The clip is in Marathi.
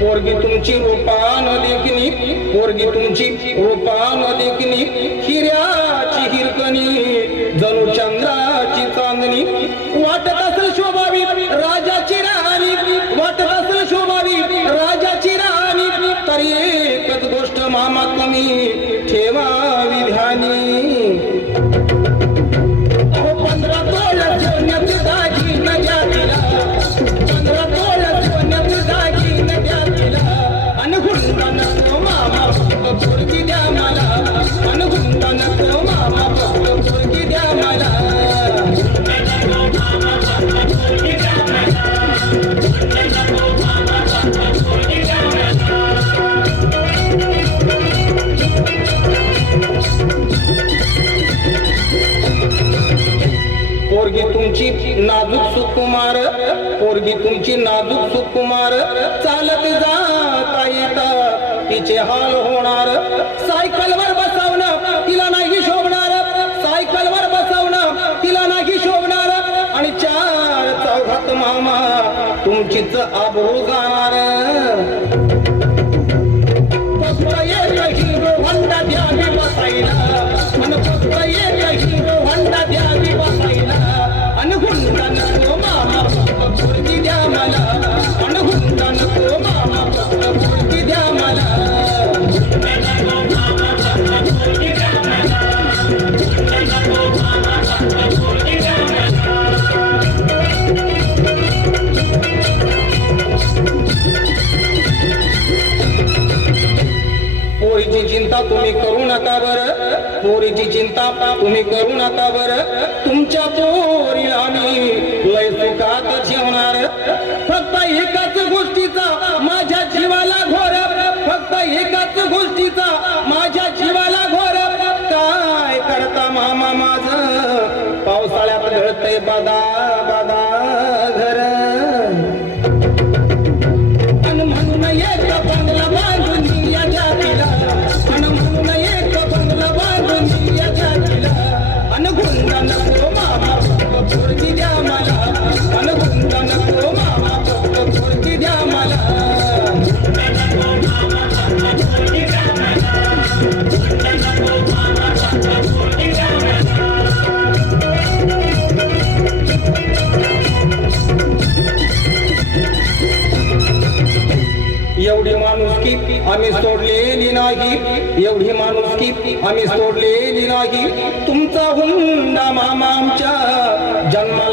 पोरगी तुमची रूपान लेखनी, पोरगी तुमची रूपान लेखनी, हिऱ्याची हिरकणी जणू चंद्रा पोरगी तुमची नाजूक सुकुमार, पोरगी तुमची नाजूक सुकुमार, चालत जाता येता तिचे हाल होणार. सायकलवर बसवणं तिला नाही शोभणार, सायकलवर बसवणं तिला नाही शोभणार, आणि चार चौघात मामा तुमचीच आबरू जाणार. फक्त एक हिरो होंडा द्यावी बसायला, आणि फक्त एक हिरो होंडा द्यावी बसायला, आणि हुंडा नको मामा फक्त पोरगी द्या मला, आणि हुंडा नको मामा फक्त पोरगी द्या मला. पोरीची चिंता तुम्ही करू नका बरं, पोरीची चिंता तुम्ही करू नका बरं, तुमच्या पोरीला आम्ही लय सुखात ठेवणार. फक्त एकाच गोष्टीचा माझ्या जीवाला घोर, फक्त एकाच गोष्टीचा माझ्या जीवाला घोर, काय करता मामा माझं पावसाळ्यात गळतय बदा बदा घर. अन म्हणून एक बंगला बांधून या जातीला, अन म्हणून एक बंगला बांधून या जातीला, अन गुंडा नको मामा फक्त पोरगी द्या मला, अन गुंडा नको मामा फक्त पोरगी द्या मला. एवढी माणुसकी आम्ही सोडलेली नाही, एवढी माणुसकी आम्ही सोडलेली नाही, तुमचा हुंडा मामा आमच्या जन्मा